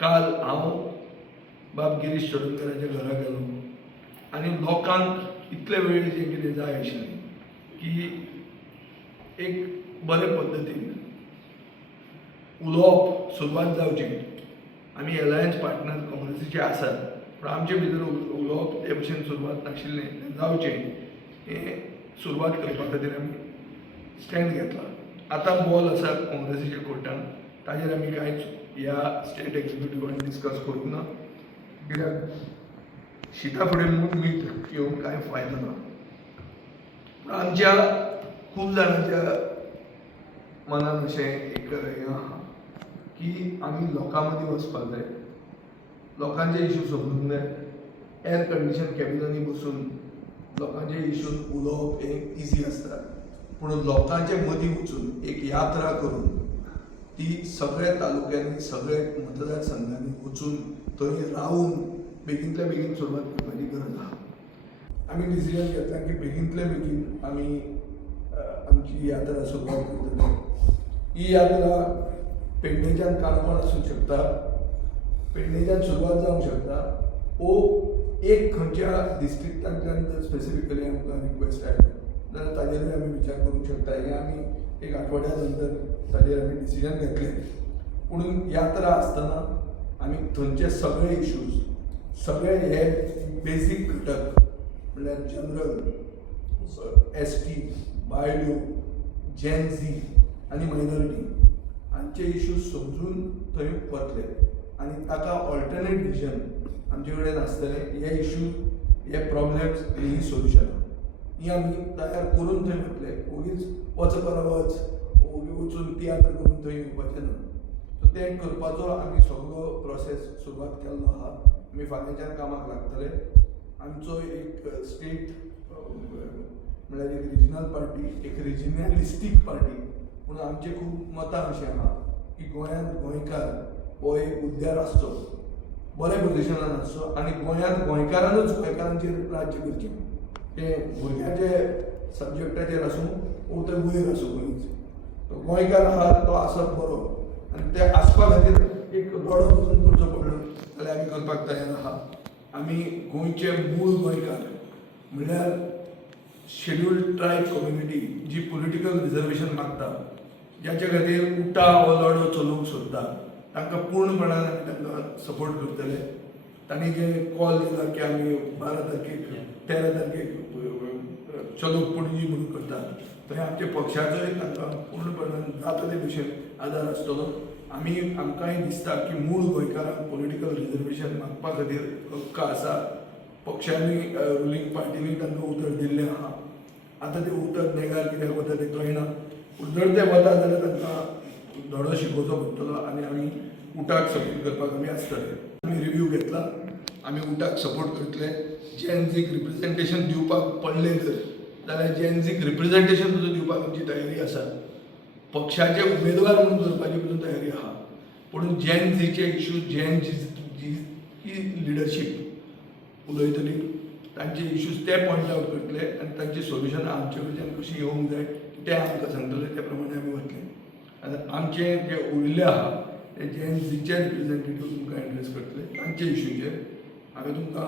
काल हांव बाब गिरीश चोडणकराच्या घरा गेलो आनी लोकांक इतले वेळ जे कितें जाय आशिल्लें की एक बरे पद्दतीन उलोवप सुरवात जावची. आमी एलायन्स पार्टनर काँग्रेसीचे आसात पूण आमचे भितर उलोवप ते भशेन सुरवात नाशिल्लें जावचें हें सुरवात करपा खातीर आमी स्टँड घेतला. आतां बॉल आसा काँग्रेसीच्या कोर्टान, ताजेर आमी कांयच ह्या स्टेट एक्झिक्युटिव्हान डिस्कस करूंक ना, कित्याक शिता फुडें मीठ येवंक कांय फायदो ना. पूण आमच्या खूब जाणांच्या मनान अशें एक हें आहा की आमी लोकां मदीं वचपाक जाय, लोकांचे इश्यू समजूंक जाय. एअर कंडिशन कॅबिनांनी बसून लोकांचे इश्यून उलोवप हें इजी आसता, पूण लोकांचे मदीं वचून एक यात्रा करून ती सगळ्या तालुक्यांनी सगळे मतदारसंघांनी वचून थंय रावून बेगींतल्या बेगीन सुरवात करपाची गरज आहा. आमी डिसिजन घेतला की बेगींतल्या बेगीन आमी आमची यात्रा सुरवात करतली. ही यात्रा पेडणेच्यान काणकोण आसूंक शकता, पेडणेच्यान सुरवात जावंक शकता, वो एक खंयच्या डिस्ट्रिक्टांतल्यान जर स्पेसिफिकली आमकां रिक्वेस्ट आयली जाल्यार ताजेरूय आमी विचार करूंक शकता. हें आमी एक आठवड्या नंतर ताजेर आमी डिसिजन घेतलें. पूण यात्रा आसतना आमी थंयचे सगळे इश्यूज, सगळे हे बेसीक घटक म्हणल्यार जनरल, ST, बायल्यो, जेन झी आनी मायनॉरिटी हांचे इश्यूज समजून थंय वतले आनी ताका ऑल्टरनेट विजन आमचे कडेन आसतलें. हे इश्यूज, हे प्रॉब्लेम्स, ही सोल्युशनां ही आमी तयार करून थंय वतले. उगीच वच वचून तियात्र करून थंय येवपाचें ना. सो तें करपाचो आमी सगळो प्रोसेस सुरवात केल्लो आहा. आमी फाल्यांच्यान कामाक लागतले. आमचो एक स्टेट म्हणल्यार एक रिजनल पार्टी, एक रिजनलिस्टीक पार्टी, पूण आमचे खूब मतां अशें आहा की गोंयांत गोंयकार हो एक उद्यार आसचो, बऱ्या पोजिशनान आसचो आनी गोंयांत गोंयकारानूच गोंयकारांचेर राज्य करचें. तें भुरग्याचे सबजेक्टाचेर आसूं वो ते वयर आसूं खंयच, तो गोंयकार आहा तो आसप बरो आनी ते आसपा खातीर एक लढो वचून करचो पडलो जाल्यार आमी करपाक तयार आहा. आमी गोंयचे मूळ गोंयकार म्हणल्यार शेड्युल्ड ट्रायब कम्युनिटी जी पॉलिटिकल रिजर्वेशन मागता, ज्याच्या खातीर उठा हो लढो चलोवंक सोदता, तांकां पूर्णपणान आमी तांकां सपोर्ट करतले. तांणी जे कॉल दिला की आमी 12 तारखेक 13 तारखेक चलोवंक पणजी म्हणून करतात, थंय आमच्या पक्षाचोय तांकां पूर्णपणान जाता ते भशेन आदार आसतलो. आमकांय दिसता की मूळ गोंयकारांक पॉलिटिकल रिजर्वेशन मागपा खातीर हक्क आसा. पक्षांनी रुलींग पार्टीनी तांकां उतर दिल्लें आहा. आतां तें उतर नेगार कित्याक वता तें कळना, पूण जर ते वता जाल्यार तांकां धडो शिकोवचो पडटलो आनी आमी उठाक सपोर्ट करपाक आमी आसतले. आमी रिव्यू घेतला, आमी उठाक सपोर्ट करतले. जेन झीक रिप्रेझेंटेशन दिवपाक पडलें जर जाल्यार जेन झीक रिप्रेझेंटेशन सुद्दां दिवपाक आमची तयारी आसा. पक्षाचे उमेदवार म्हणून करपाची पसून तयारी आहा, पूण जेन झीचे इश्यू, जेन जी लिडरशीप उलयतली, तांचे इश्यूज ते पॉयंट आवट करतले आनी तांची सोल्युशनां आमचे कडच्यान कशीं येवंक जाय ते आमकां सांगतले. त्या प्रमाणे आमी वतले. आतां आमचे जे उरिल्ले आहा ते जेन झीचे रिप्रेझेंटेटीव तुमकां एड्रेस करतले तांचे इश्यूचेर. हांवें तुमकां